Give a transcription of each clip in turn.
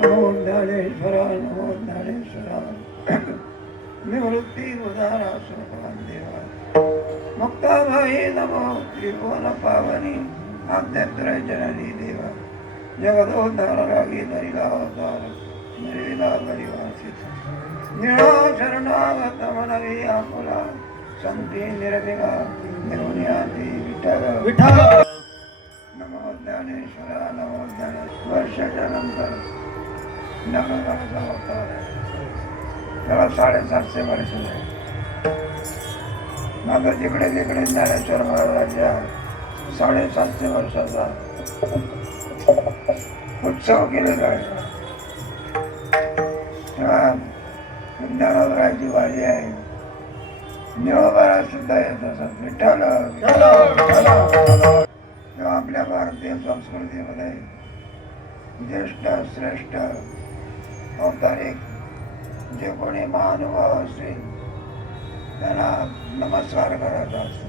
नमो ज्ञानेश्वरा नमो ज्ञानेश्वरा निवृत्ती उदारा सोपान देवा मुक्ताभाई नमो त्रिभुवन पावनी आद्यत्रय जननी देवा जगदोद्धार रागी दरिलावतार निर्विला परिवासित निळा शरणागत मनवी आकुला संती निरभिगा निरुनियाती विठ्ठल नमो ज्ञानेश्वरा नमो ज्ञानेश्वर वर्षाच्या नंतर नवराचा अवतार त्याला 750 वर्ष झाले. माझा जिकडे तिकडे ज्ञानेश्वर महाराजांच्या 750 वर्षाचा उत्सव केलेला आहे. तेव्हा ज्ञानोबराची वारी आहे. निळोबारा सुद्धा येत असत विठ्ठल. तेव्हा आपल्या भारतीय संस्कृतीमध्ये ज्येष्ठ श्रेष्ठ औपचारिक जे कोणी महानुभाव असतील त्यांना नमस्कार करायचा असतो.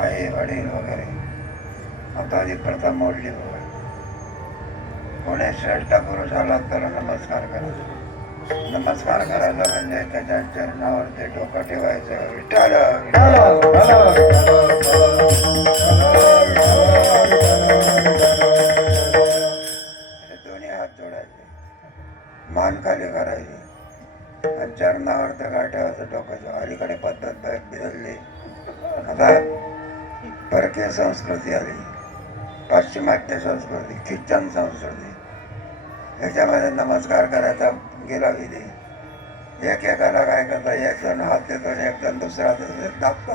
आई वडील वगैरे आता आधी प्रथा मोडली बघा. कोणी श्रेष्ठ पुरुष आला तर नमस्कार करायचा. नमस्कार करायचा म्हणजे त्याच्या चरणावर ते डोकं ठेवायचं. विठ्ठल दोन्ही हात जोडायचे, मान खाली करायची, चरणावर तर काय ठेवायचं डोक्याचं. अलीकडे पद्धत बदलली. आता परकीय संस्कृती आली, पाश्चिमात्य संस्कृती, ख्रिश्चन संस्कृती. ह्याच्यामध्ये नमस्कार करायचा गेला विधी. एकेकाला काय करता, एक जण हात देतो आणि एक जण दुसरा दाबका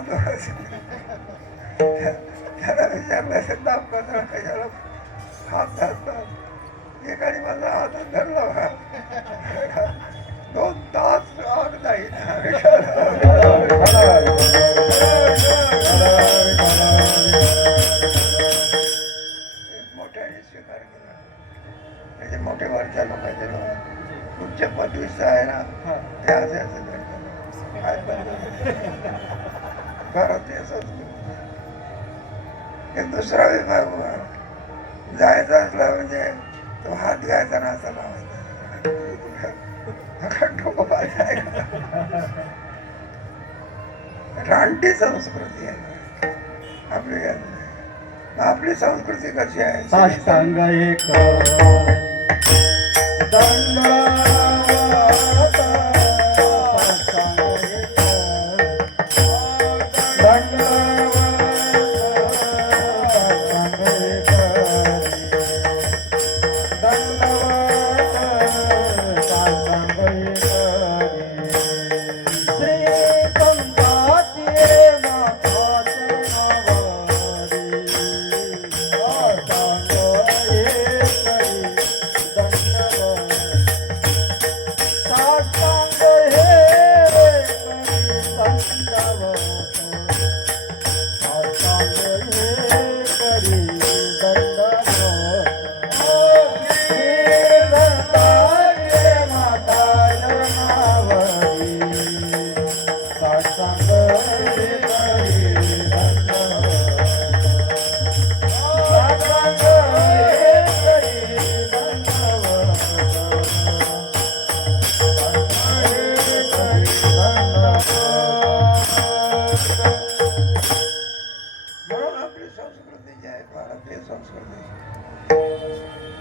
त्याला विचारलं दाबका कशाला हात धरतात. एकाने माझा हात धरला 2 तास आग नाही. मोठ्याने स्वीकार केला. त्याचे मोठे वरच्या लोकांचे लोक उच्च पदवीचं आहे ना ते असे असं करतात. भारतीय संस्कृती एक दुसरा विभाग जायचा असला म्हणजे तो हात घ्यायचा ना असा लावायचा. रानटी संस्कृती आहे आपली. आपली संस्कृती कशी आहे? साष्टांग एक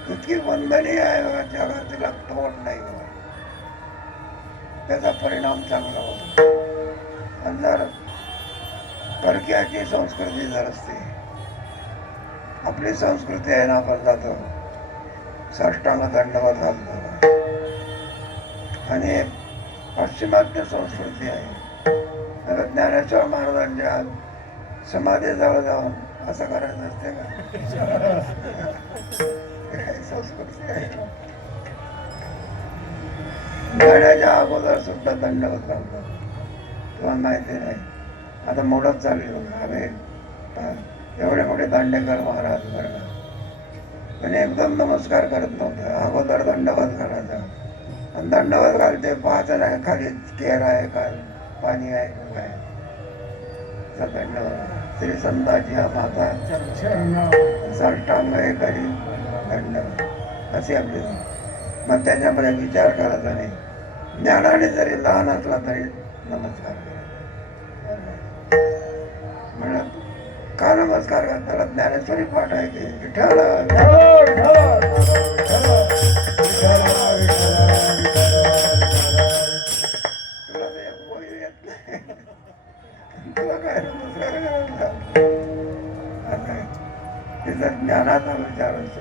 इतकी वंदनीय आहे बघा, जगात तिला तोड नाही बघा. त्याचा परिणाम चांगला होतो. आणि जर परकीयाची संस्कृती जर असते, आपली संस्कृती आहे ना, आपण जातो साष्टांग दंडवत घालतो. आणि पाश्चिमात्य संस्कृती आहे. ज्ञानेश्वर महाराजांच्या समाधीजवळ जाऊन असं करायचं असते का? संस्कृती आहे. गाड्याच्या अगोदर सुद्धा दंडवत घालतात. तुम्हाला माहिती नाही, आता मोडत चालली बघा. आम्ही एवढे मोठे दांडेकर महाराज बरं, पण एकदम नमस्कार करत नव्हतं. अगोदर दंडवत घालायचा. आणि दंडवत घालते, पाहायचं नाही खाली केर आहे का, पाणी आहे का, काय. दंडवत श्री संताजी माता साष्टांग करी दंडवत असे आपले मग त्याच्यामध्ये विचार करायचा नाही. ज्ञानाने जरी लहान असला तरी नमस्कार करायचा. म्हणत का नमस्कार करताना ज्ञानेश्वरी पाठ आहे की विठ्ठल तुला ते कोणी येत नाही, तुला काय नमस्कार करायचा. तिचा ज्ञानाचा विचार असतो.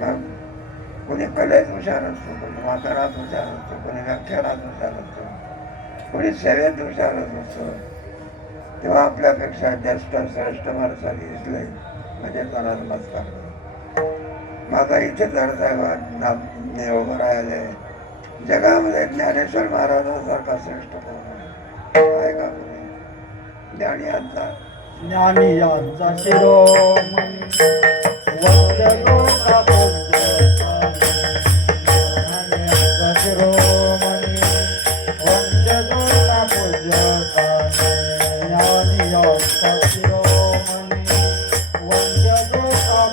मग कोणी कलेत हुशार असतो, कोणी वादनात हुशार असतो, कोणी व्याख्यानात हुशार असतो, कोणी सेवेत हुशार असतो. तेव्हा आपल्यापेक्षा ज्येष्ठ श्रेष्ठ माणसाने दिसले म्हणजे त्याला नमस्कार. माझा इथे चढसाहेबांना उभं राहिले. जगामध्ये ज्ञानेश्वर महाराजांसारखा श्रेष्ठ कोण आहे का? कोणी ज्ञानी यांचा ज्ञानी यांचा शिरोमणी वंदनो का शिरोमणी वंदनो का ज्ञानी यांचा शिरोमणी वंदनो का ज्ञानी यांचा शिरोमणी वंदनो का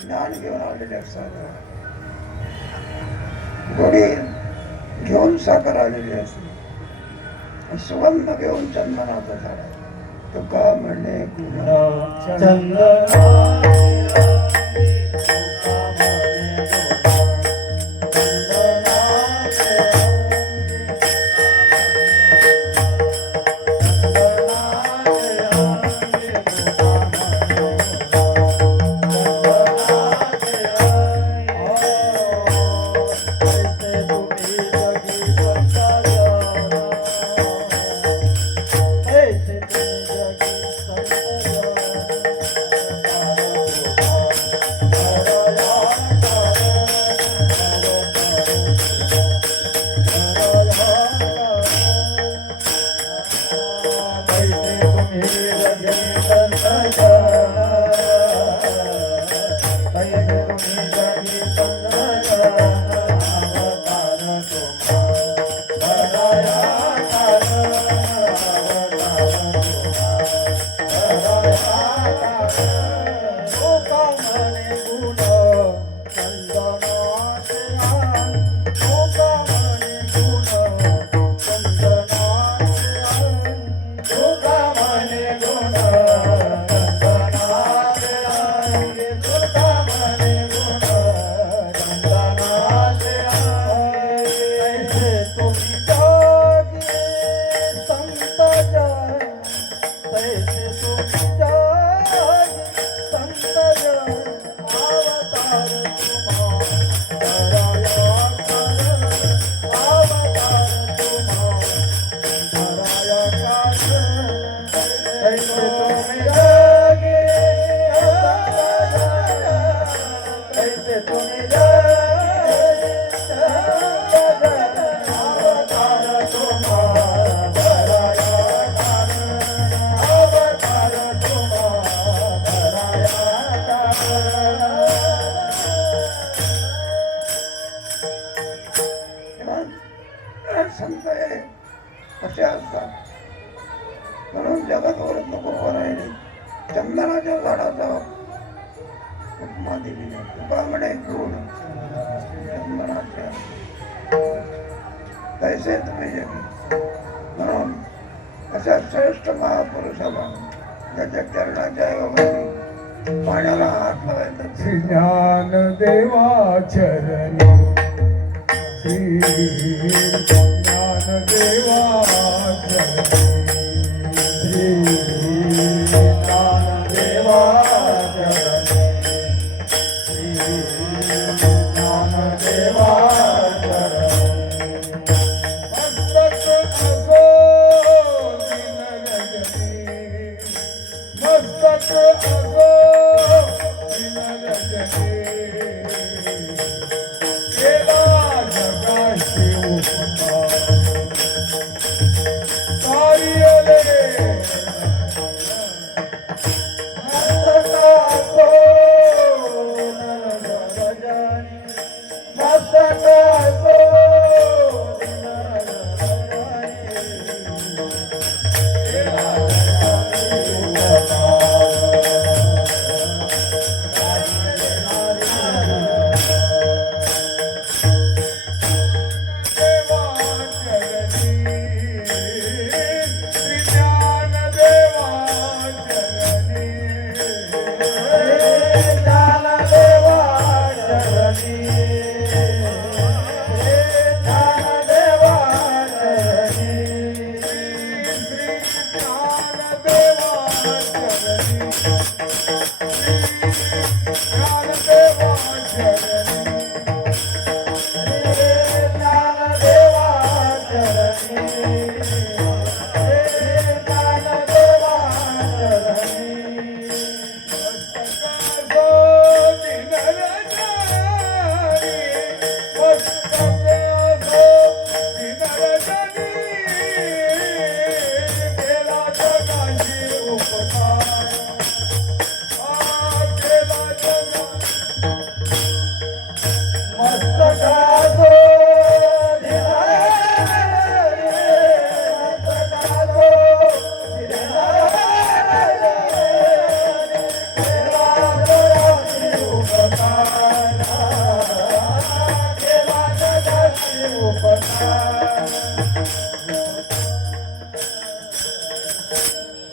ज्ञान घेऊन आलेले असतात. गोडी घेऊन साखर आलेली असते. सुगंध घेऊन चंदनाचा झाड. तुका म्हणे कसे असतात. म्हणून जगात ओरत नको राहिली. चंदनाच्या झाडाचा उपमा दिली. उपमा म्हणे गुण चंदनाचे तैसे तुम्ही जगी. म्हणून अशा श्रेष्ठ महापुरुषाला ज्याच्या चरणाच्या योगाने पाण्याला हात लावायचा. श्री ज्ञानदेवा चरणी श्री ज्ञानदेवा चरणी श्री ज्ञानदेवा चरणी श्री ज्ञानदेवा चरणी मस्तक असो दिनरजनी मस्तक असो दिनरजनी केला जगाशी उपकार कार्यालय मस्तक असो दिनरजनी मस्तक असो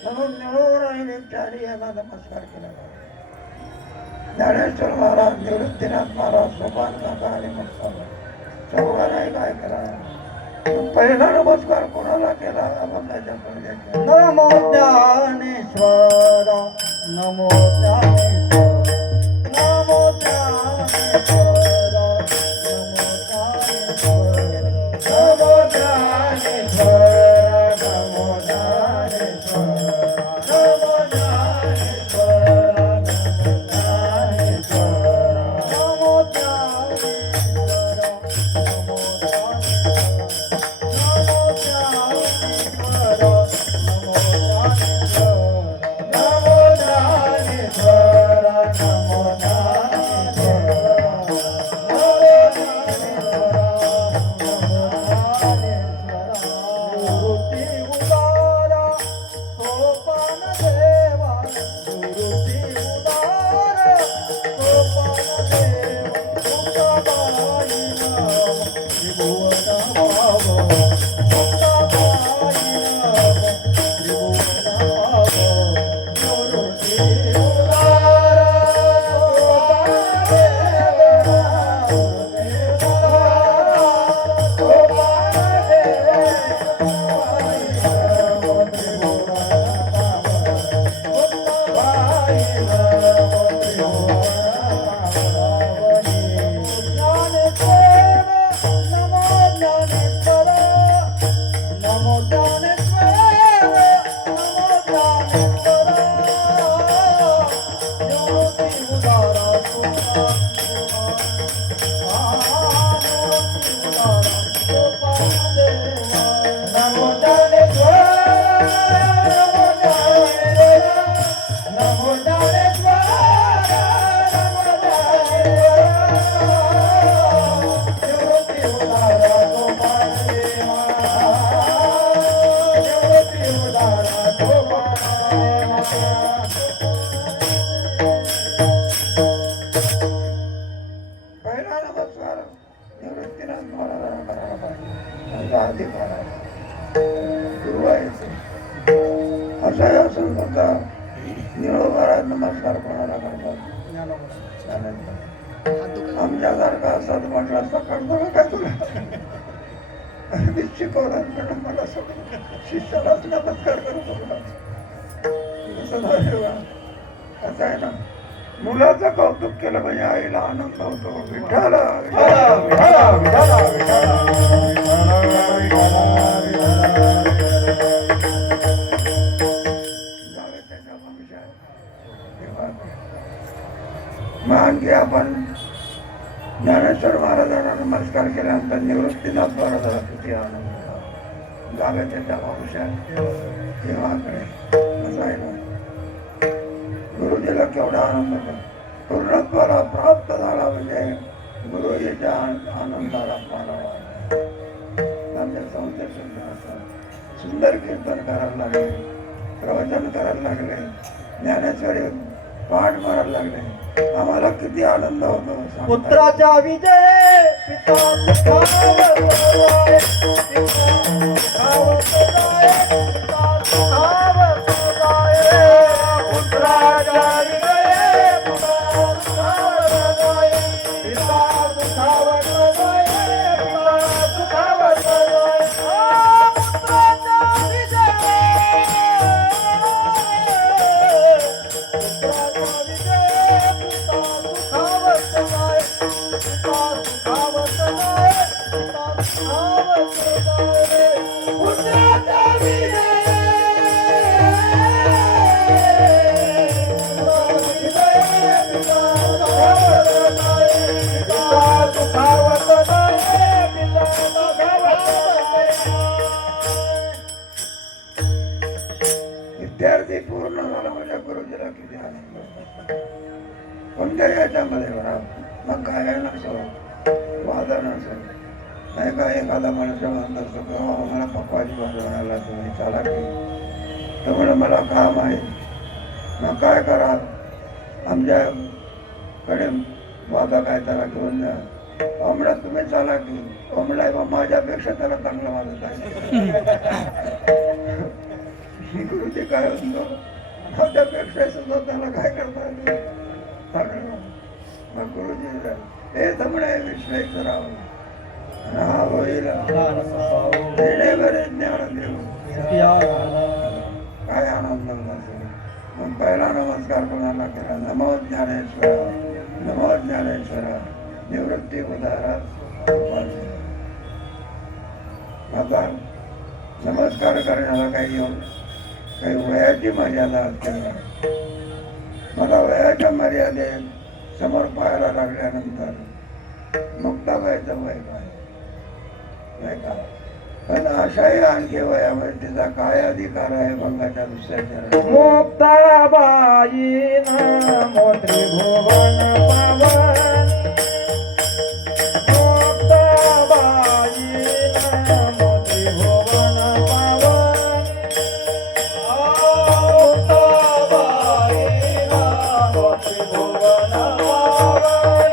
म्हणून निळोरायने याला नमस्कार केला. ज्ञानेश्वर महाराज, निवृत्तीनाथ महाराज, सोपान काका आणि चौघांनाही काय करा. पहिला नमस्कार कोणाला केला आपण त्याच्याकडे. नमो ज्ञानेश्वरा नमो ज्ञानेश्वरा नमो ज्ञानेश्वरा नमो ज्ञानेश्वरा नमो ज्ञानेश्वरा नमो ज्ञानेश्वरा नमो ज्ञानेश्वरा नमो ज्ञानेश्वरा नमो ज्ञानेश्वरा गुरु व्हायचं असं असून सुद्धा निरोबारा नमस्कार कोणाला करतात आमच्यासारखा असतात म्हटलं असता करतो का काय तुला मी शिकवलं मला सगळं शिष्यालाच नमस्कार करतो असं आहे ना मुलाचं कौतुक केलं म्हणजे आईला आनंद होतो विठाला मग आणखी आपण ज्ञानेश्वर महाराजांना नमस्कार केल्यानंतर निवृत्तीनाथ महाराजाला किती आनंद झाला त्याच्या वंशा देवाकडे असं आहे ना गुरुजीला केवढा आनंद होतो पूर्णत्वाला प्राप्त झाला म्हणजे गुरुजीच्या आनंदाला पारावा आमच्या सौंदर्य सुंदर कीर्तन करायला लागले प्रवचन करायला लागले ज्ञानेश्वरी पाठ मारायला लागले आम्हाला किती आनंद होतो पुत्राचा विजय पिता सुखावत जाय, सुखावत जाय, पिता सुखावत जाय. पुत्राचा विजय पिता सुखावत जाय, पिता सुखावत जाय, पिता सुखावत जाय. पुत्राचा विजय विद्यार्थी पूर्ण झाला म्हणजे गुरुजीला किती आनंद होतो. कोणत्या याच्यामध्ये म्हणा मग काय नसो वादन असेल नाही का एखादा मनुष्य म्हणत असतो की "हो, मला पप्पाची बनवायला तुम्ही चला की तर म्हणून मला काम आहे मग काय करा आमच्याकडे वादक आहे त्याला घेऊन द्या म्हणा तुम्ही चला की म्हणा मग माझ्यापेक्षा त्याला चांगलं वादक आहे गुरुजी काय म्हणतो माझ्यापेक्षा सुद्धा त्याला काय करता मग गुरुजी हे तर म्हणे विश्वेश्वराव हा होईल बरे ज्ञान देऊ काय आनंद असेल मग पहिला नमस्कार कोणाला केला नमो ज्ञानेश्वर नमो ज्ञानेश्वर निवृत्ती उदाहरण आता नमस्कार करण्याला काही वयाची मर्यादा असते मला वयाच्या मर्यादेत समोर पाहायला लागल्यानंतर मुक्ताबाईचं वय काय नाही का पण अशाही आणखी वयामध्ये तिचा काय अधिकार आहे बंगाच्या दुसऱ्याच्या मुक्ताबाई नामो त्रिभुवन पावन मुक्ताबाई नामो त्रिभुवन पावन मुक्ताबाई नामो त्रिभुवन पावन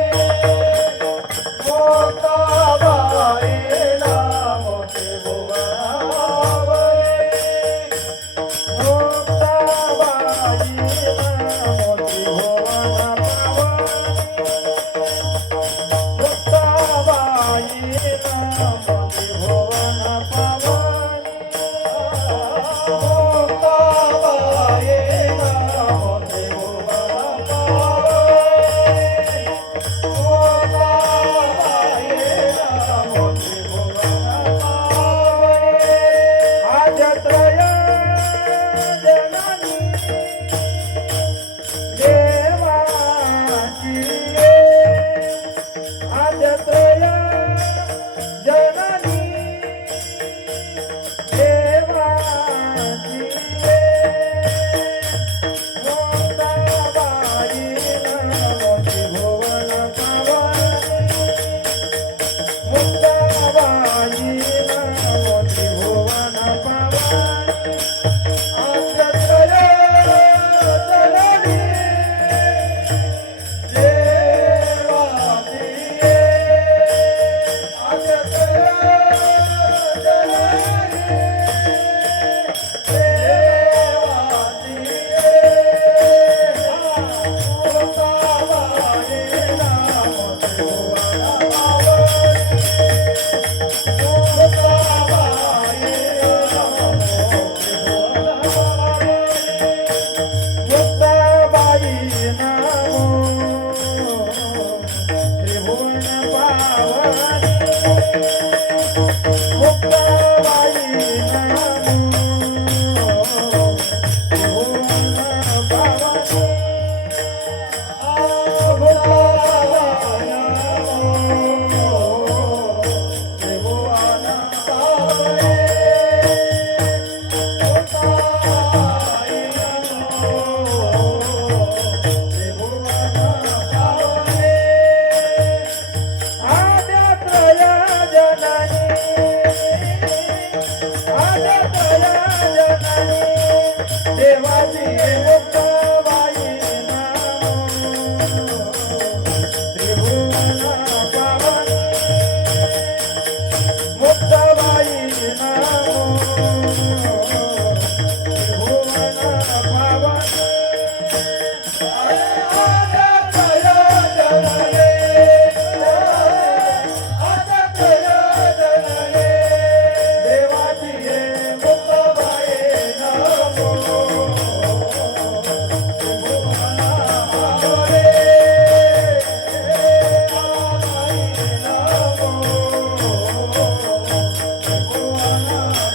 मुक्ताबाई नामो त्रिभुवन पावन देवाची मुक्ताबाई त्रिभुवन पावनी मुक्ताबाई त्रिभुवन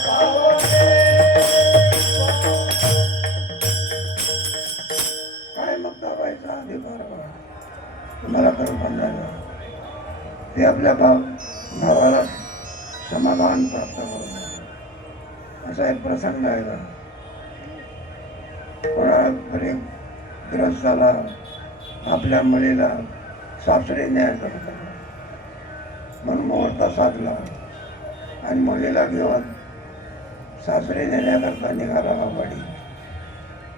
पावनी काय मुक्ताबाईचा अधिकार बघा. तुम्हाला कल्पना झालं ते आपल्या भावाला समाधान प्राप्त करून असा एक प्रसंग आहे का. कोणाकडे ग्रस्ताला आपल्या मुलीला सासरी न्यायचं होतं म्हणून मुहूर्त साधला आणि मुलीला घेऊन सासरी नेण्याकरता निघाला बाबाडी.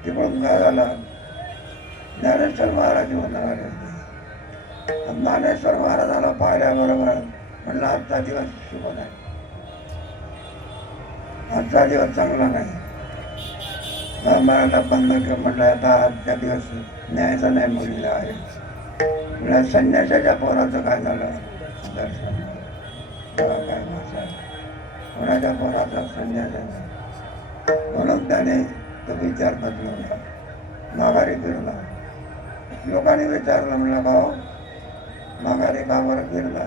तिकडून काय झाला, ज्ञानेश्वर महाराज होणार होते. ज्ञानेश्वर महाराजाला पाहिल्याबरोबर म्हणलं आजचा दिवस शुभ नाही, आजचा दिवस चांगला नाही. मला बंद म्हटलं आता आजचा दिवस न्यायचा नाही मुलीला आहे. म्हणजे संन्यासाच्या पोराचं काय झालं दर्शन बघा काय भाषा, कोणाच्या पोराचा संन्यासाचा. म्हणून त्याने तो विचार बदलवला, माघारी फिरला. लोकांनी विचारलं म्हणलं भाऊ माघारी का बरं फिरला.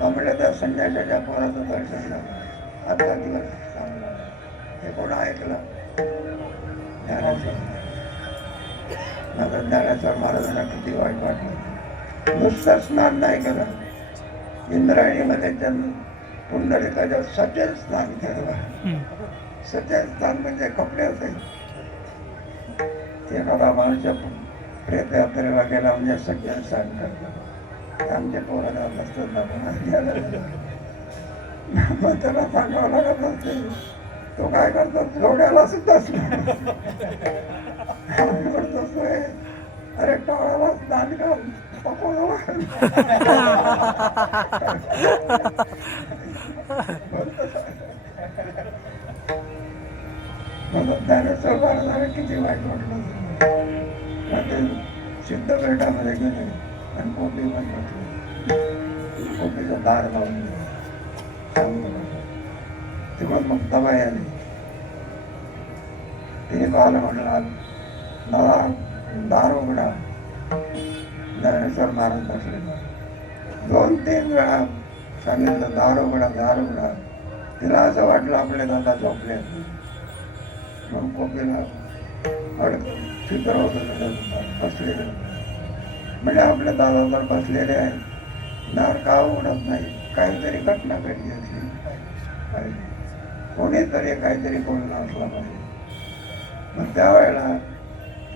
म्हणलं त्या संन्यासाच्या पोराचं दर्शन झालं, आजचा दिवस चांगला. हे कोण ऐकलं? ज्ञानेश्वर. नंतर ज्ञानेश्वर महाराजांना किती वाईट वाटलं. नुसतं स्नान नाही केलं, इंद्रायणीमध्ये त्यांनी पुंडलिकाच्या सचेत स्नान केलं. सचेत स्नान म्हणजे कपडे असेल. एखादा माणूस प्रेतयात्रेला गेला म्हणजे सज्जन स्नान करतो. आमचे पोराला नसतं मग त्याला सांगावं लागत असते. तो काय करतो, जोड्याला सुद्धा अरे टोळाला स्नान कर ज्ञानेश्वर महाराजांना किती वाईट वाटलं. सिद्धपेठामध्ये गेले आणि कोटी पण म्हटलं, कोटीचं दार लावून तिकडून मुक्ताबाई आली. तिने पाहिलं म्हटलं दादा दार उघडा. ज्ञानेश्वर महाराज बसले. 2-3 वेळा सांगितलं दार उघडा दार उघडा. तिला असं वाटलं आपले दादा झोपले. मग कोपीला चित्र होतं बसलेले. म्हणजे आपले दादा तर बसलेले आहे, दार का उघडत नाही. काहीतरी घटना घडली असली पाहिजे, कोणीतरी काहीतरी बोलणं असलं पाहिजे. मग त्यावेळेला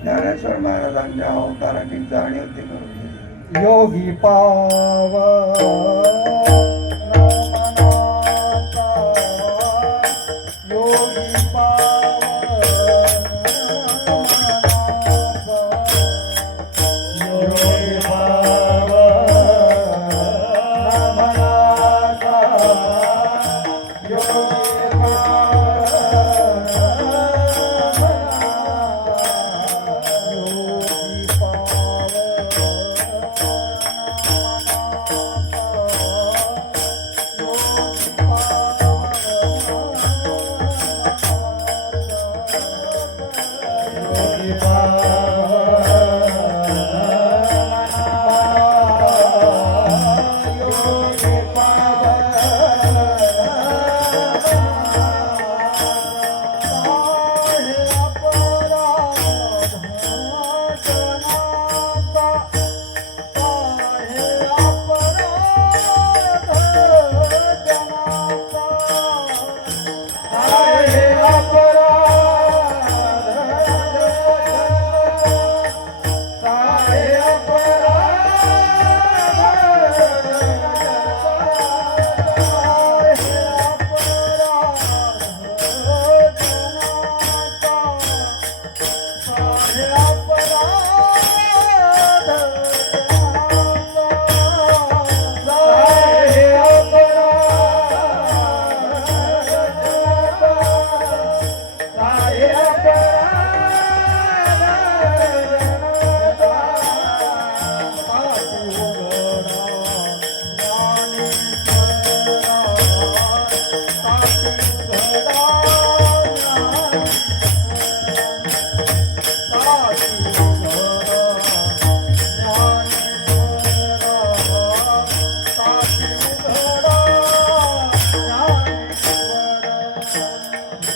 ज्ञानेश्वर महाराजांच्या अवताराची जाणीव ती करून दिली. योगी पावा योगी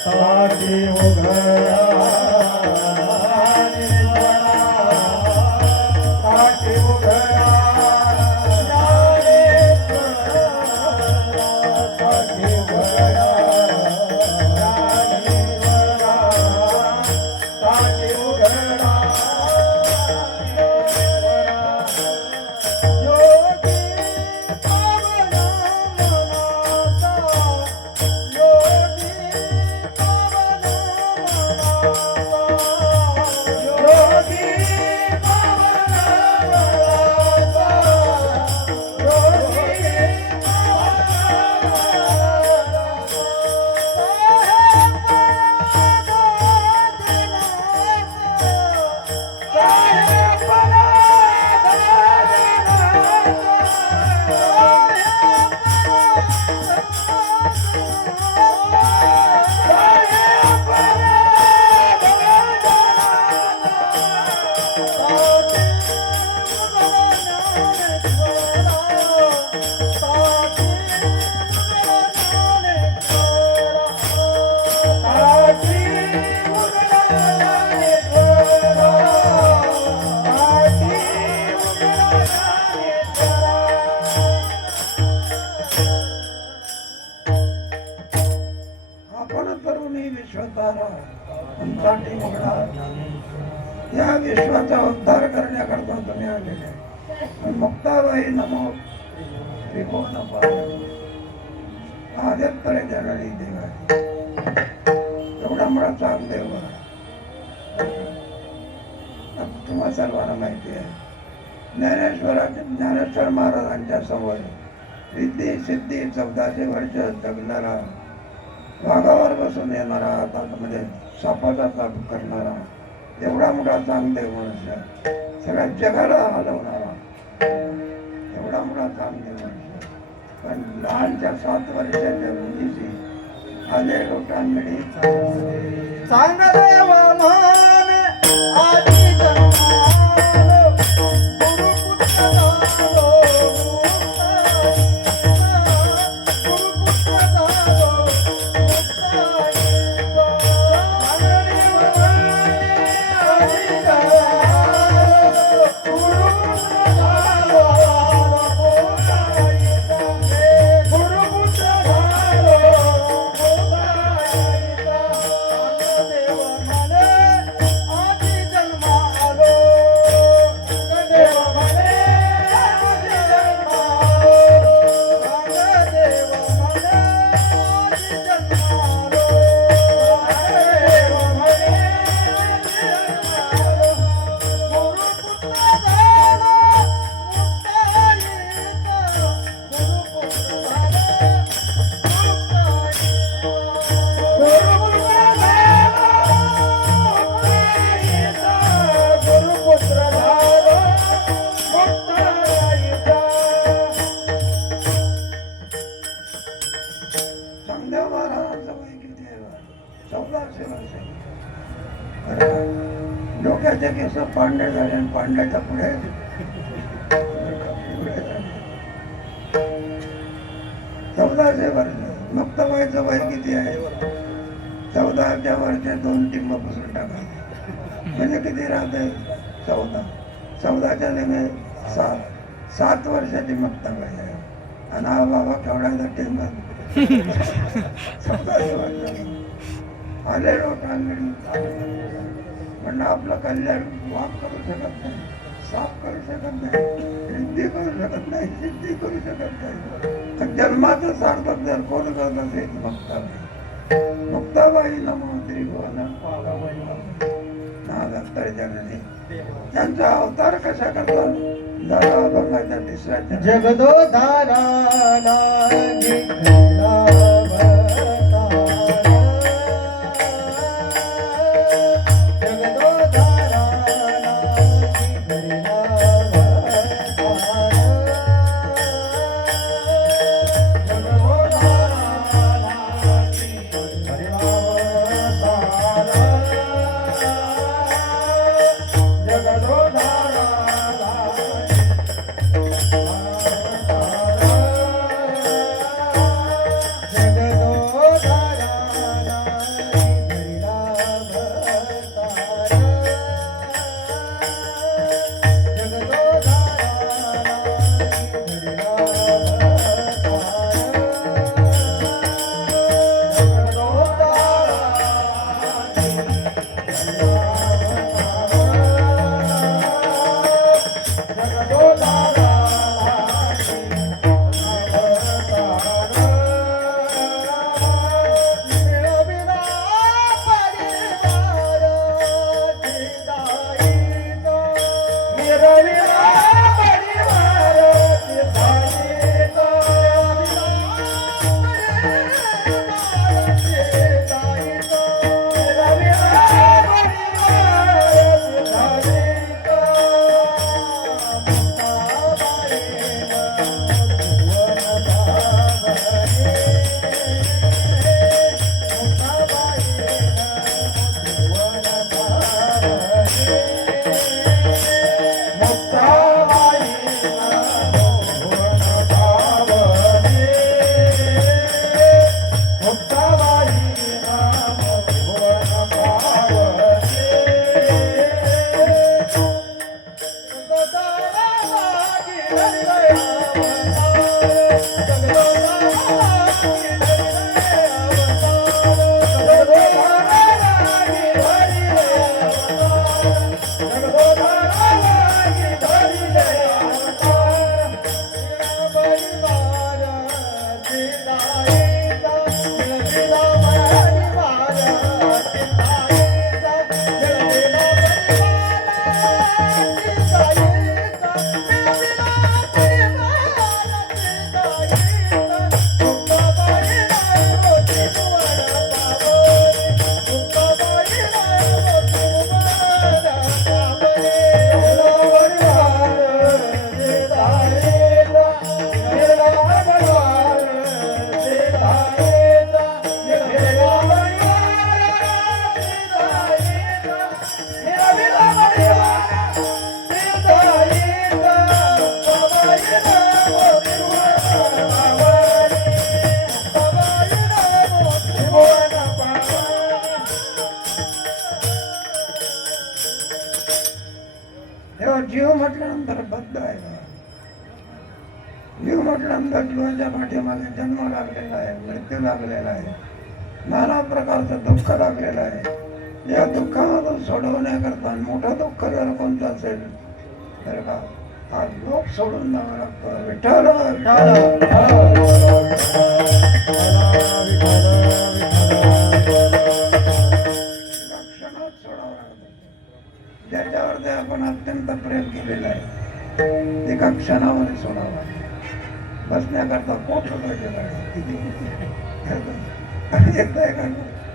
साची उघडा साची उघडा साची उघडा साची उघडा योगी पावना मनाचा योगी पावना मनाचा योगी पावना मनाचा योगी आपण तरुणी विश्वतारा अंताटी मुगडा या विश्वाचा उद्धार करण्याकरता तुम्ही आलेले मुक्ताबाई नमो त्रिकोण आद्यंतरे जननी देवानी एवढा मोठा चांगदेव तुम्हा सर्वांना माहिती आहे ज्ञानेश्वर महाराजांच्या समोर रिद्धी सिद्धी 1400 वर्ष जगणारा वाघावर बसून येणारा हातामध्ये सापाचा ताप करणारा एवढा मोठा चांगदेव मनुष्य सगळ्या जगाला हलवणारा एवढा मोठा चांगदेव मनुष्य पण लहानच्या 7 वर्षाच्या मुलीची आले लोटांगडी चांगदेव मान आधी जन्मालो गुरुपुत्र झालो गुरुपुत्र झालो चांगदेव महाराजांचं वय किती आहे? 1400 वर्ष. डोक्याचे केस पांढरे झाले आणि पांढऱ्याच्या पुढे 1400 वर्ष. मुक्ताबाईचं वय किती आहे? 14च्या वरचे 2 टिंब पुसून टाका म्हणजे किती राहते? 14च्या लिमे 7 वर्षाची मुक्ताबाई आहे आणि हा बाबा केवढ्याचा टिंब 1400 वर्ष आले लोटांगडी म्हणणं आपलं कल्याण वाप करू शकत नाही, साफ करू शकत नाही, रिद्धी करू शकत नाही, सिद्धी करू शकत नाही. जन्माचं सार्थक जर कोण करत असेल मुक्ताबाई. मुक्ताबाई नमो त्रिभुवन नादंतर जननी. त्यांचा अवतार कशा करतात? झाला अभंगाच्या 3ऱ्या जगदोधाराला निघाला अवतार. जगदोधाराला निघाला अवतार. जगदोधाराला निघाला अवतार. जगदोधाराला जगदोधाराला जीव म्हटल्यानंतर बद्ध आहे का? जीव म्हटल्यानंतर जीवाच्या पाठीमागे जन्म लागलेला आहे, मृत्यू लागलेला आहे, नाना प्रकारचं दुःख लागलेलं आहे. या दुःखामधून सोडवण्याकरता मोठं दुःख जर कोणतं असेल तर का हा लोक सोडून जावं लागतं. विठ्ठल क्षणात सोडावं लागतं. ज्याच्यावरती आपण अत्यंत प्रेम केलेलं आहे एका क्षणामध्ये सोडावं. बसण्याकरता कोट रुपयाचे लागले. एकदा एका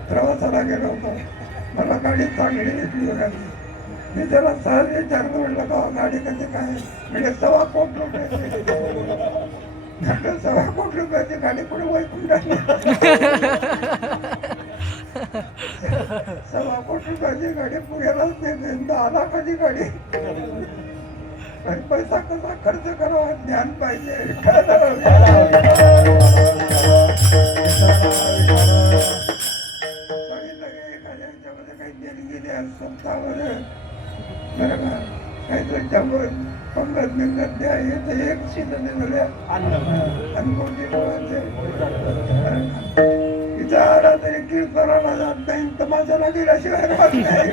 प्रवासाला गेलो होतो, मला गाडी चांगली घेतली गाडी. मी त्याला सहज विचारलं, म्हटलं का गाडी कधी काय? म्हणजे 1.25 कोटी रुपयाची. 1.25 कोटी रुपयाची गाडी पुढे वैकुंठाला. 1.25 कोटी रुपयाची गाडी पुण्यालाच देते. 10 लाखाची गाडी. पैसा कसा खर्च करावा ज्ञान पाहिजे. एखाद्या याच्यामध्ये काही देणगी द्या संस्थावर बरं का, काही तुमच्या पंगत बिंगत द्या. हे तर एक सीजन दिल्या अनुभवची तिचा आला तरी कीर्तनाला जात नाही, तमाशाला गेल्याशिवाय राहत नाही.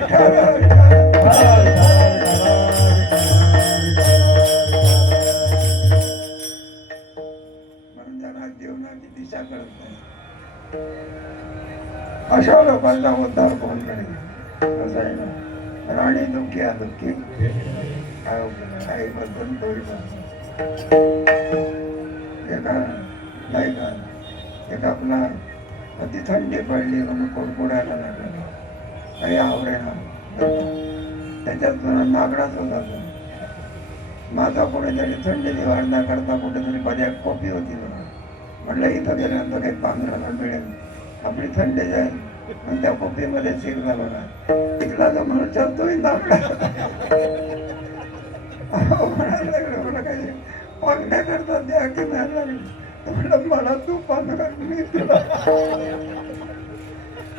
जीवनाची दिशा कळत नाही. अशा लोकांचा उद्धार कोण करेल? कसं आहे ना, राणी दुःखी दुःखी आई बद्दल तोही एका नाही का, एक आपला अति थंडी पडली म्हणून कोडकोडायला लागला, काही आवडेना. त्याच्यात नागडाच होता. माझा कोणीतरी थंडी निवारण्याकरता कुठेतरी माझी एक कॉपी होती. म्हटलं इथं गेल्यानंतर काही पांघराला मिळेल, आपली थंडी जाईल. आणि त्या कॉपीमध्ये सील झाला ना, तिथला जो मनुष्य तोही नागडा. म्हणायला लागलं, मला काही पांघण्याकरता द्या की नाही. म्हटलं मला तू पांघरा, मी तुला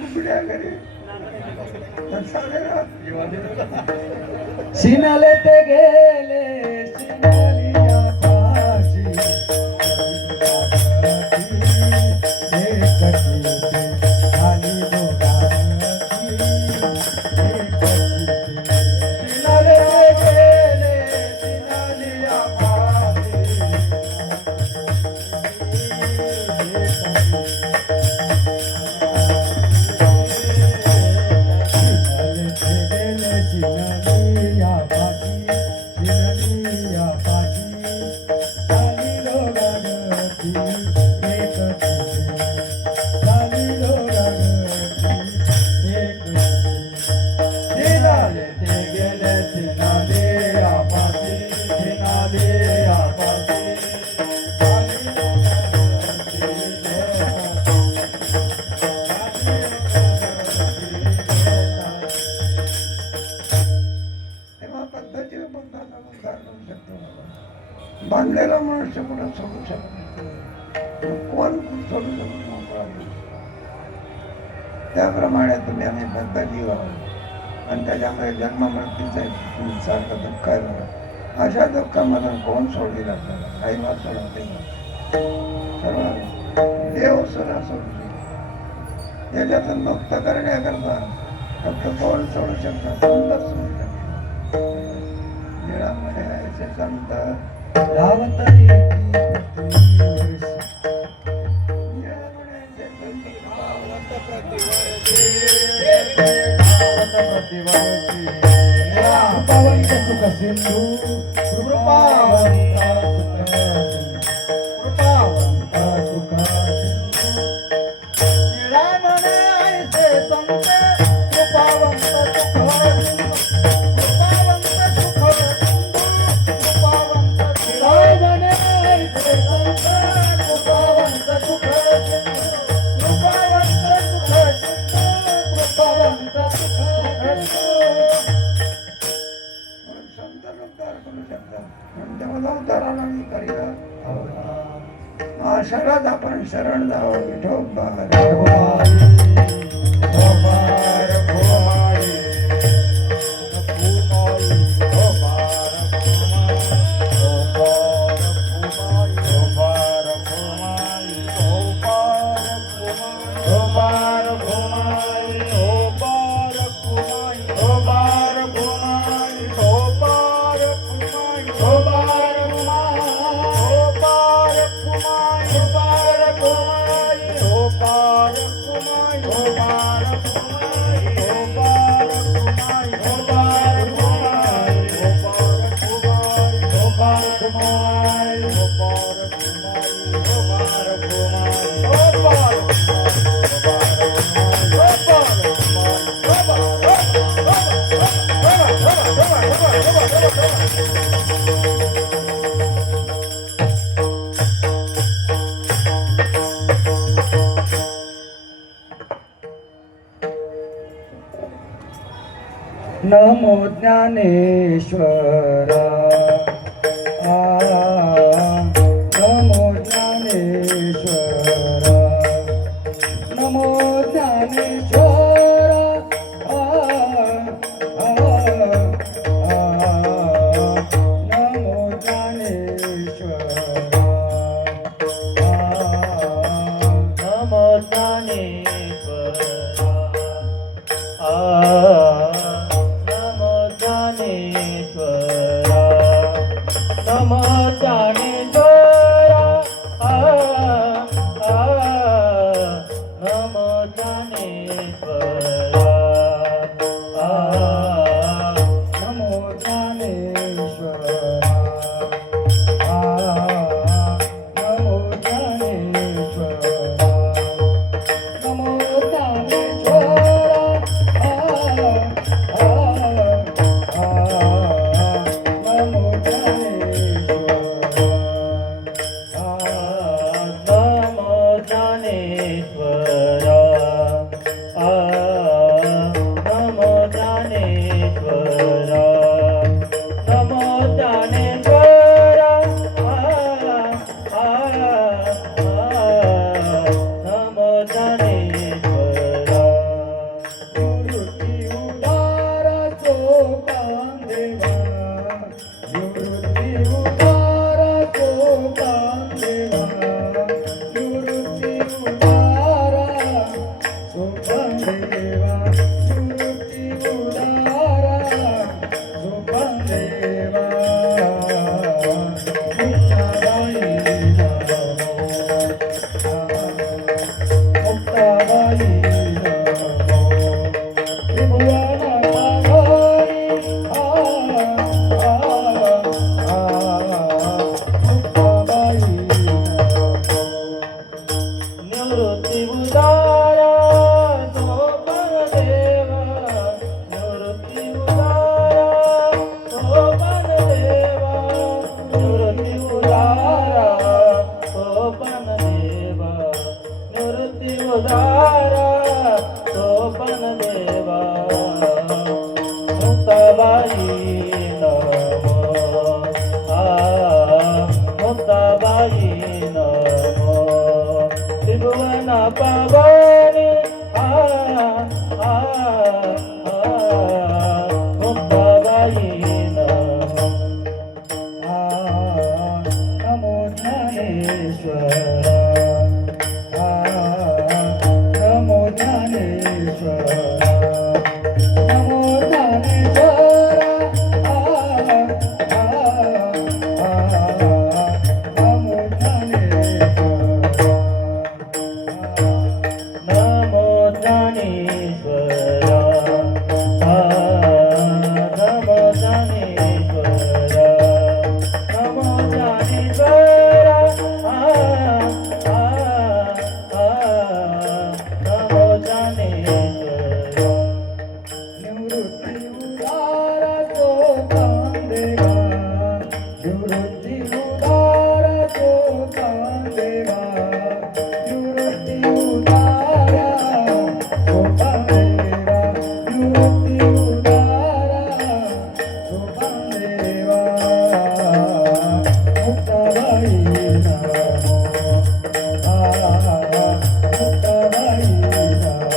उघड्या घरी सिनाले ते गेले सिनाली आकाशी खाली सिनाले ते गेले सिनाली आकाशी बांधलेला मनुष्य कुठं सोडू शकतो? कोण सोडू शकतो? त्याप्रमाणे तुम्ही आम्ही बद्ध जीव आहोत आणि त्याच्यामध्ये जन्म मृत्यूचं सारखं दुःख आहे बघा. अशा दुःखामधून कोण सोडली आपल्याला? काही वाचून सर्व देव सुद्धा सोडू शकतो. याच्यातून मुक्त करण्याकरता फक्त कोण सोडू शकतो? संत सोडू शकतो. निळामध्ये यायचे संत रावतरी कृपावंत सुख सिंधू कृपावंत सुख निळामणे ऐसे संत कृपावंत शरद आपण शरण जावं. विठोबा नमो ज्ञानेश्वरा नमो ज्ञानेश्वरा नमो ज्ञानेश्वरा नमो ज्ञानेश्वरा नमो ज्ञानेश्वरा नमो ज्ञानेश्वरा नमो ज्ञानेश्वरा नमो ज्ञानेश्वरा नमो ज्ञानेश्वरा नमो ज्ञानेश्वरा नमो ज्ञानेश्वरा नमो ज्ञानेश्वरा नमो ज्ञानेश्वरा नमो ज्ञानेश्वरा निवृत्ती उदारा सोपान देवा निवृत्ती उदारा सोपान देवा निवृत्ती उदारा सोपान देवा निवृत्ती उदारा सोपान देवा मुक्ताबाई मुक्ताबाई निवृत्ती उदारा सोपान देवा निवृत्ती उदारा सोपान देवा निवृत्ती उदारा सोपान देवा निवृत्ती उदारा सोपान देवा मुक्ताबाई नमो मुक्ताबाई नमो त्रिभुवन पावनी मुक्ताबाई नमो नमो ज्ञानेश्वरा नमो ज्ञानेश्वरा नमो ज्ञानेश्वरा नमो ज्ञानेश्वरा नमो ज्ञानेश्वरा नमो ज्ञानेश्वरा नमो ज्ञानेश्वरा नमो ज्ञानेश्वरा निवृत्ती उदारा सोपान देवा निवृत्ती उदारा सोपान देवा निवृत्ती उदारा सोपान देवा निवृत्ती उदारा सोपान देवा मुक्ताबाई नमो मुक्ताबाई नमो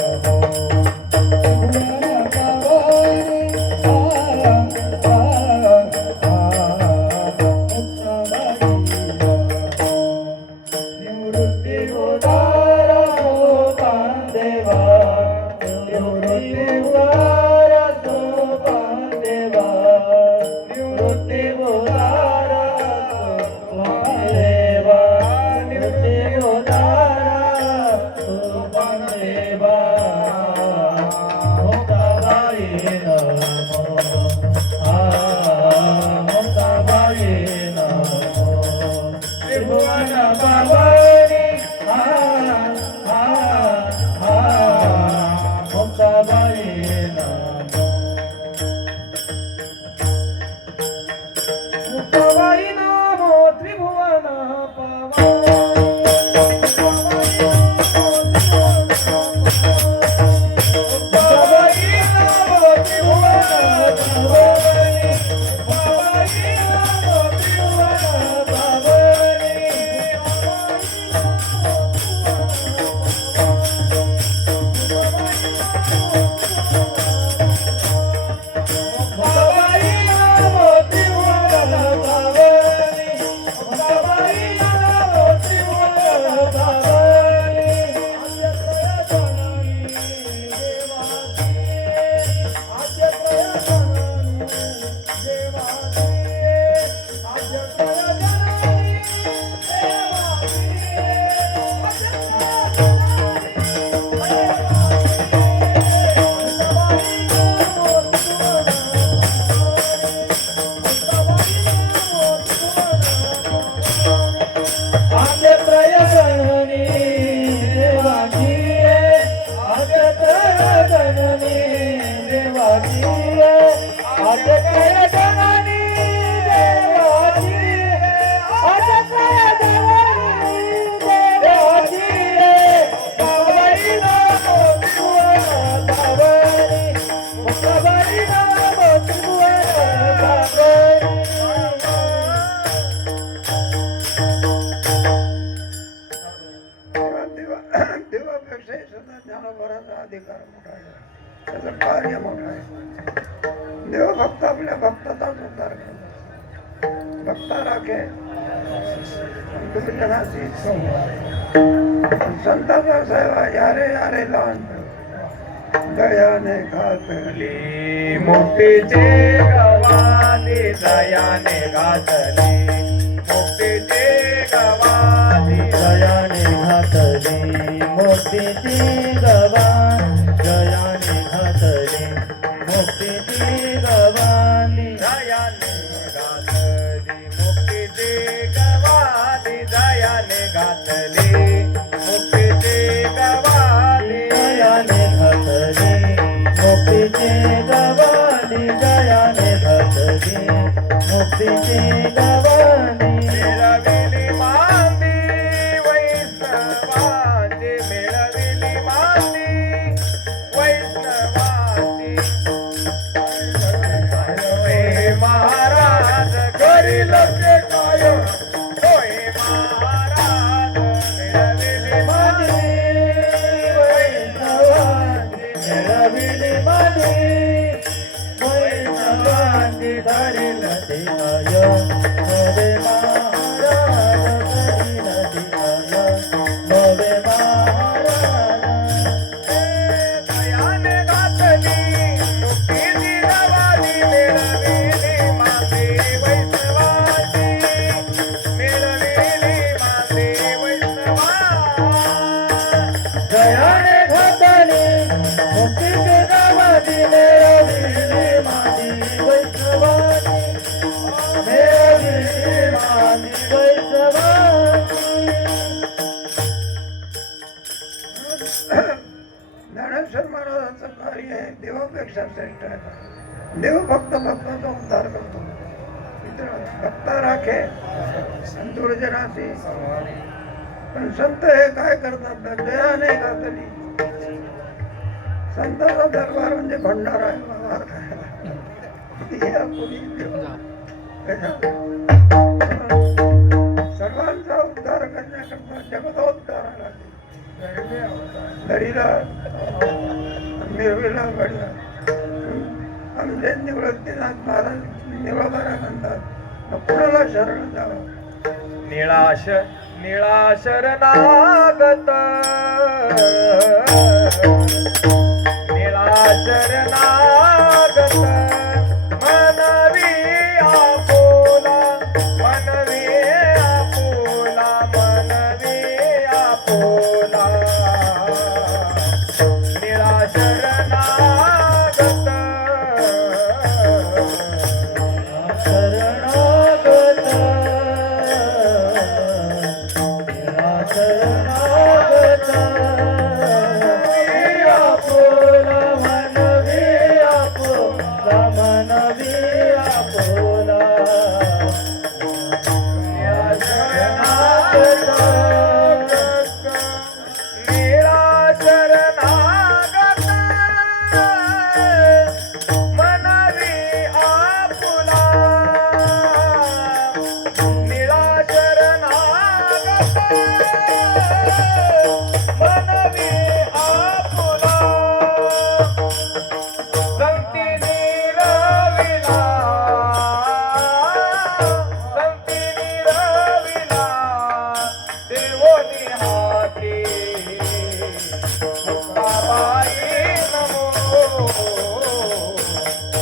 निवृत्ती उदारा सोपान देवा निवृत्ती उदारा सोपान देवा निवृत्ती उदारा सोपान देवा निवृत्ती उदारा सोपान देवा मुक्ताबाई नमो मुक्ताबाई नमो त्रिभुवन पावनी मुक्ताबाई नमो मुक्ताबाई नमो त्रिभुवन पावनी अधिकार मोठा आहे, त्याचं कार्य मोठं आहे. देव फक्त आपल्या भक्ताचाच उद्धार करतो. भक्ता राखे जनाची संताचा सेवा यारे यारे लहान दयाने घातली मुक्तीचे गवाली दयाने घातली, मुक्तीचे गवाली दयाने घातली, मुक्तीची गवा दयाने घातली, मुक्तीची गवाली दयाने घातली, मुक्तीची गवाली दयाने घातली, मुक्तीची गवाली दयाने घातली, मुक्तीची गवाली दयाने घातली, मुक्तीची गवाली मिळविली मांदी वैष्णवाची, मिळविली मांदी वैष्णवाची. हे महाराज करील ते काय, होय महाराज मिळविली मांदी वैष्णवाची, मिळविली मांदी वैष्णवाची. धरील ते काय, नवे महाराज धरील ते काय, नवे महाराज. दयाने घातली मुक्तीची गवाली, मिळविली मांदी वैष्णवाची, मिळविली मांदी वैष्णवाची. दयाने घातली मुक्तीची गवाली, मिळविली मांदी वैष्णवाची, मिळविली मांदी वैष्णवाची. ज्ञानेश्वर महाराजांचं कार्य आहे देवापेक्षा श्रेष्ठ आहे. देव फक्त भक्ताचा उद्धार करतो. मित्र भक्ता राखे संतोषजनाची. पण संत हे काय करतात, दयाने घातली. संताचा दरबार म्हणजे भंडारा आहे. या कोणी देव. सर्वांचा उद्धार करण्याकरता जगदोद्धाराला दरीला निर्विला घडला. आमचे निवृत्तीनाथ महाराज निवळबारा म्हणतात, कुणाला शरण जावं. निळा शरणागत, निळा शरणागत, मनवी आपुला, मनवी आपुला, मनवी आपुला. निळा शरणागत, शरणागत, निळा शरणागत, मनवी आपुला, मनवी आपुला, मनवी आपुला. निळा शरणागत, निळा शरणागत, मनवी आपुला. निळा शरणागत, मनवी आपुला. संती निरविला, संती निरविला, देवोनी हाती. मुक्ताबाई नमो,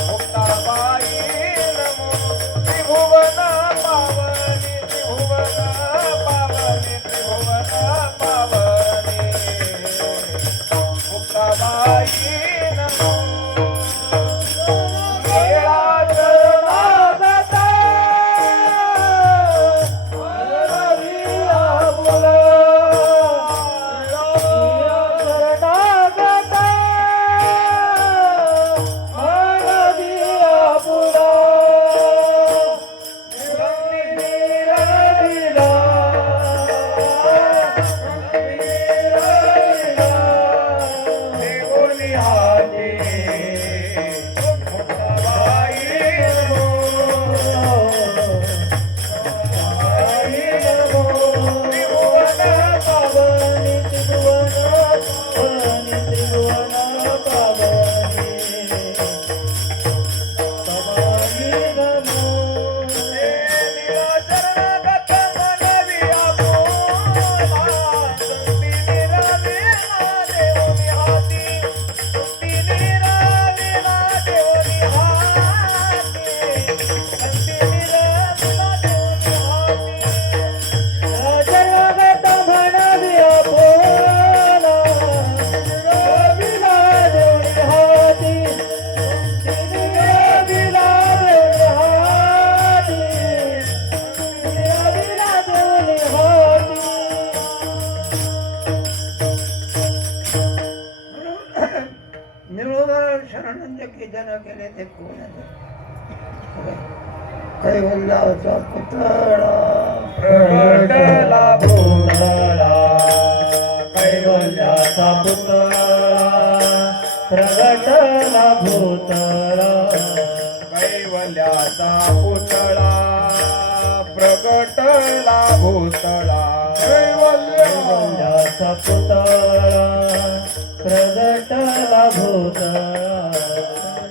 मुक्ताबाई नमो. त्रिभुवन पावनी, त्रिभुवन पावनी, त्रिभुवन पावनी. मुक्ताबाई नमो. निळा शरणागत, मनवी आपुला. निळा शरणागत, मनवी आपुला. संती निरविला, संती निरविला, देवोनी हाती. शरणांचे की जन केले ते कोण आहे? कैवल्याचा पुतळा प्रगटला भूतळा कैवल्याचा पुतळा प्रगटला भूतळा कैवल्याचा पुतळा प्रगटला भूतळा कैवल्याचा पुतळा प्रगटला भूतळा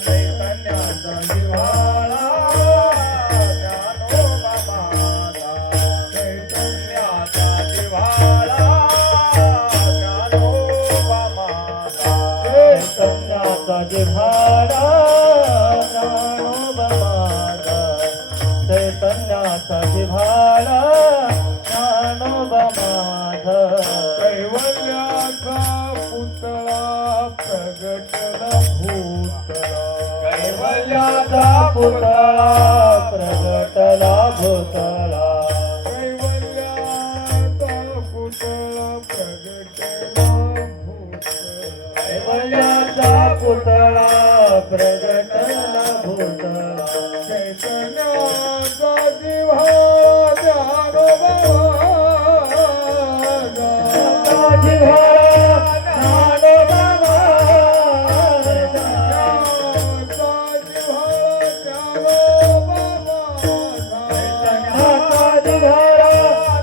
चैतन्याचा जिव्हाळा ज्ञानोबा माझा चैतन्याचा जिव्हाळा ज्ञानोबा माझा चैतन्याचा जिव्हाळा ज्ञानोबा माझा चैतन्याचा जिव्हाळा ज्ञानोबा माझा कैवल्याचा पुतळा प्रगटला भूतळा कैवल्याचा पुतळा प्रगटला भूतळा कैवल्याचा पुतळा प्रगटला भूतळा कैवल्याचा पुतळा प्रगटला भूतळा चैतन्याचा जिव्हाळा ज्ञानोबा माझा जिव्हाळा ज्ञानोबा माझा ज्ञानोबा जिव्हाळा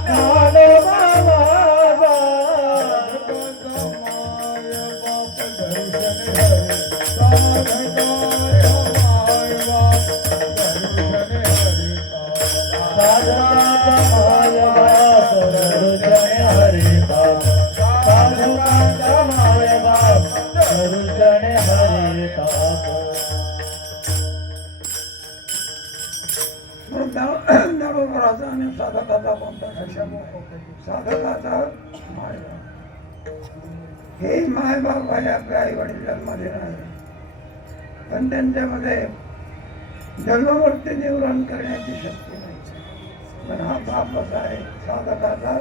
ज्ञानोबा माझा साधकाचा माय बाप दर्शने हरिताप साधकाचा माय बाप दर्शने हरिताप ज्ञानोबराचा आणि साधकाचा कोणता साधकाचा मायबाप हे मायबाप आहे आपल्या आई वडील जन्माले नाही पण त्यांच्यामध्ये जन्मवृत्ती निवरण करण्याची शक्ती नाही पण हा बापच आहे साधकाचा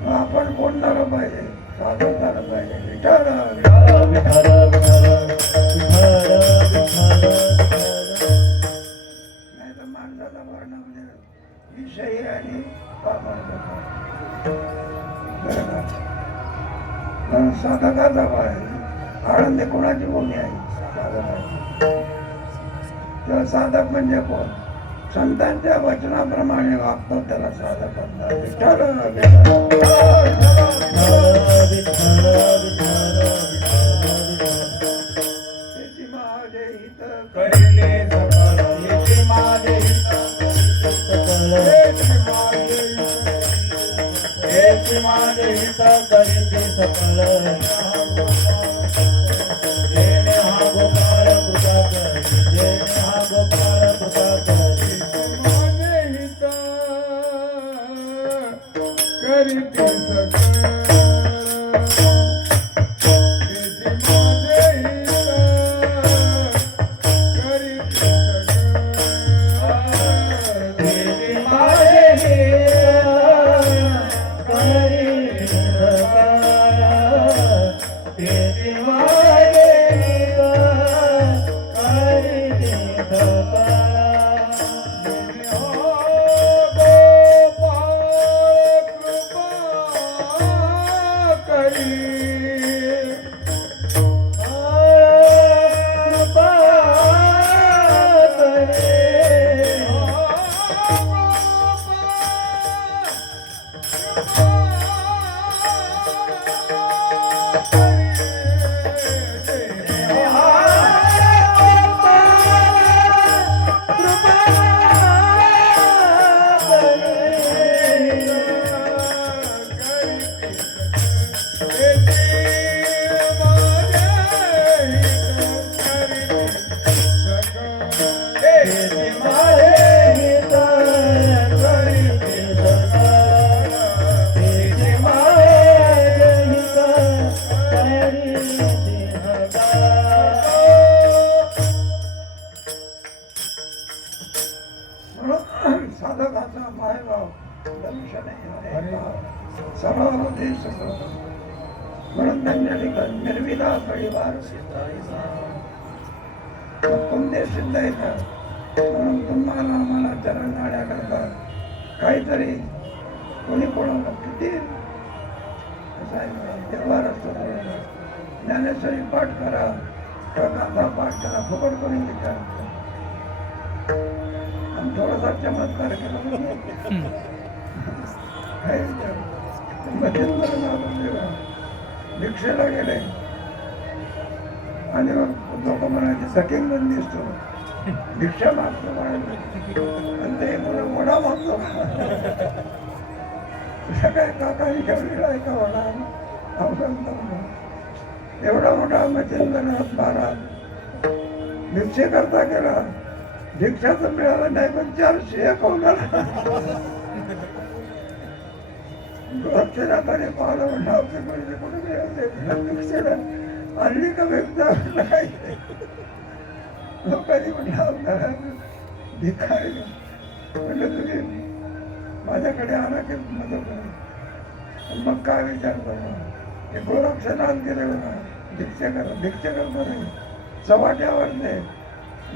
मग आपण कोणणारा पाहिजे साधक झालं पाहिजे विचार विठ्ठल विठ्ठल विठ्ठल विठ्ठल नाही तर माणसाचा वर्ण म्हणजे विषयी आणि पापाचा म्हणून साधकाचा पाहिजे आनंदी कोणाची भूमी आहे साधकाची तर साधक म्हणजे कोण संतांच्या वचनाप्रमाणे वागतो त्याला साधक म्हणतात विठ्ठल त्याची माझे हित करिले सकळ येथे माझे हित येथे माझे हित माझे हित करीते सकल जेणे हा गोपाळ कृपा करी जेणे हा गोपाळ कृपा करी माझे हित करीते सकळ येथे माझे हित करीते सकळ तेथे माझे हित करीते सकल तेथे माझे हित करीते सकल म्हणून साधकाचा मायबाप दर्शन सर्वबुद्धी सकळ म्हणून त्यांच्या ठिकाणी निर्विधा परिवार पुण्य सिद्ध येतं. म्हणून तुम्हाला आम्हाला चरण करता काहीतरी कोणी कोणाला किती व्यवहार असतो. ज्ञानेश्वरी पाठ करा, गाथा पाठ करा, फुकट कोणी विचारत आणि थोडासा चमत्कार केला काय विचार. भिक्षेला गेले आणि मग लोक म्हणायचे सटिंग पण दिसतो, भिक्षा मागतो म्हणायचे आणि ते मुलं वडा मागतो. काय काकाने ठेवलेला आहे का वडा? एवढा मोठा मच्छिंद्रनाथ महाराज भिक्षे करता गेला, भिक्षा तर मिळाला नाही पण 400 कोणाला अक्षराकडे पाहिलं म्हणलं आपले पैसे कुठे मिळाले भिक्षेला आणली का व्यक्ता नाही. लोकांनी म्हटलं भिकारी म्हणलं तुम्ही माझ्याकडे आला की मदत करा. मग काय विचारतो ते गोरक्षनाथ गेले बघा भिक्षा करता नाही चव्हाट्यावर ते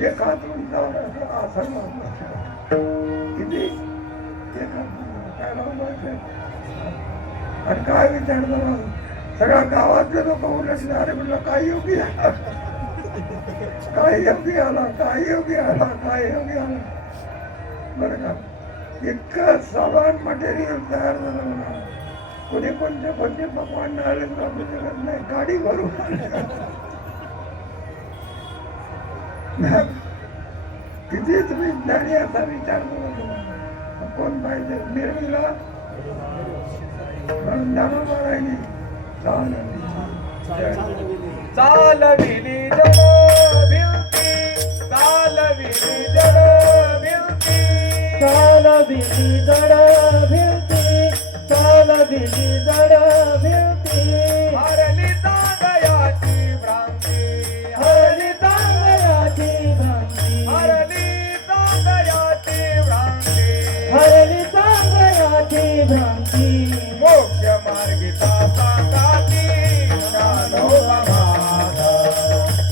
एक हात उंचावर आसन किती एक हात काय लावलं आणि काय विचारतो सगळ्या गावातले लोक उलटले. अरे म्हटलं काय योगी आला, काय योगी आला, काय योगी आला, काय योगी आला. बरं का इतकं सामान मटेरियल तयार झालं ना. कोणी कोणते पकवान आले नाही, गाडी भरून किती तुम्ही ज्ञानी असा विचार करतो. कोण पाहिजे निर्मिला ज्ञानोबारायनी चालविली जड भिवती, चालविली जड भिवती, चालविली जड भिवती, चालविली जड भिवती. हरली तांगयाची भ्रांती, हरली तांगयाची भ्रांती, हरली तांगयाची भ्रांती. हरली तांगयाची भ्रांती. मोक्ष मार्गिता सांगाती ज्ञानोबा माझा,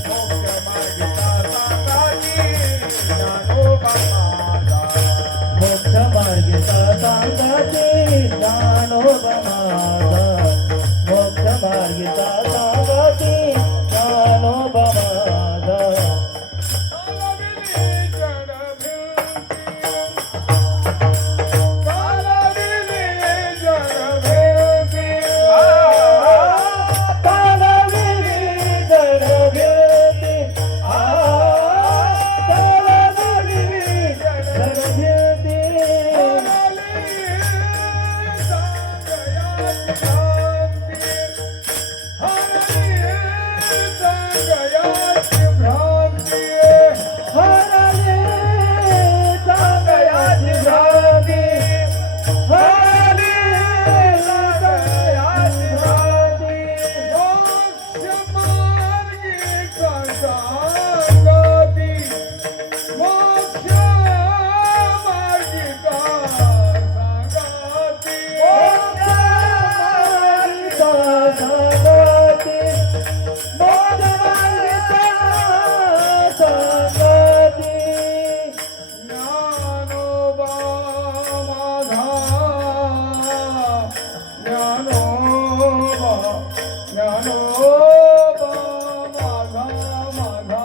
मोक्ष मार्गिता सांगाती ज्ञानोबा माझा. मोक्ष मार्गिका सांगाती ज्ञानोबा माझा, मोक्ष मार्गिका सांगाती ज्ञानोबा माझा. चालविली जड भिवती, चालविली जड भिवती. चालविली जड भिवती, हरली तांगयाची भ्रांती, हरली तांगयाची भ्रांती. ज्ञानोबा माझा माझा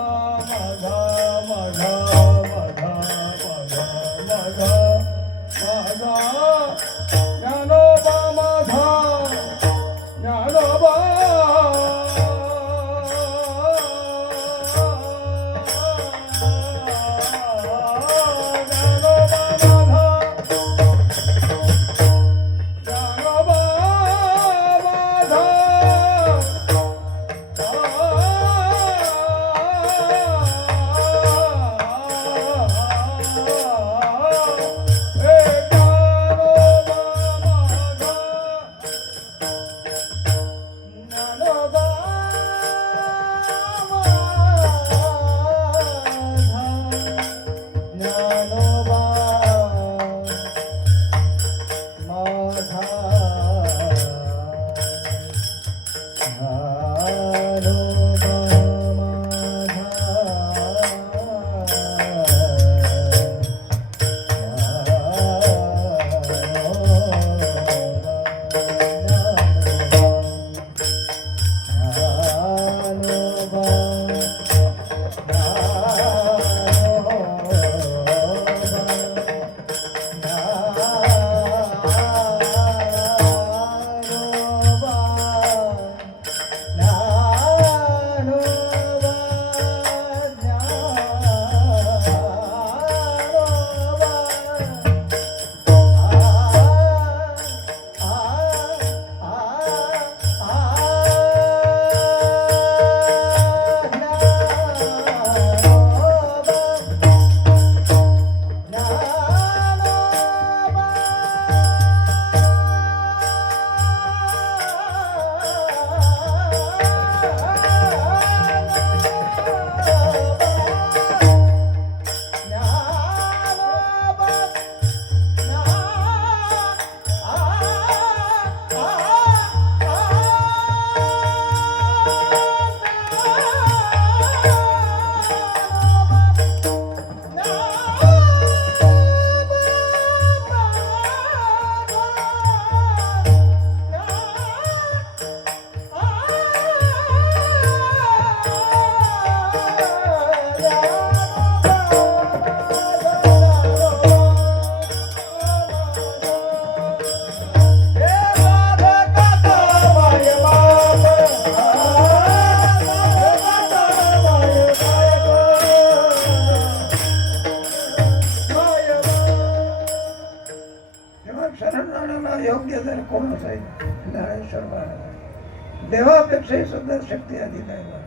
कोण असायचं? ज्ञानेश्वर महाराज. देवापेक्षाही सुद्धा शक्ती अधिक आहे बा.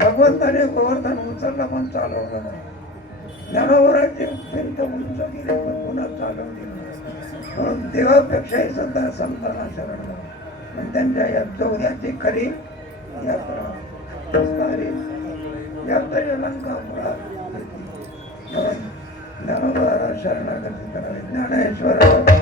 भगवंताने गोवर्धन उचललं पण चालवलं नाही. ज्ञानोबराची भिंत उंच गेली पण पुन्हा चालवली नाही. म्हणून देवापेक्षाही सुद्धा संतांना शरण जावं. आणि त्यांच्या या चौऱ्याची खरी यात्रा असणारी यात्रेला लंका मुळात ज्ञानोबराला शरणागती करावी. ज्ञानेश्वर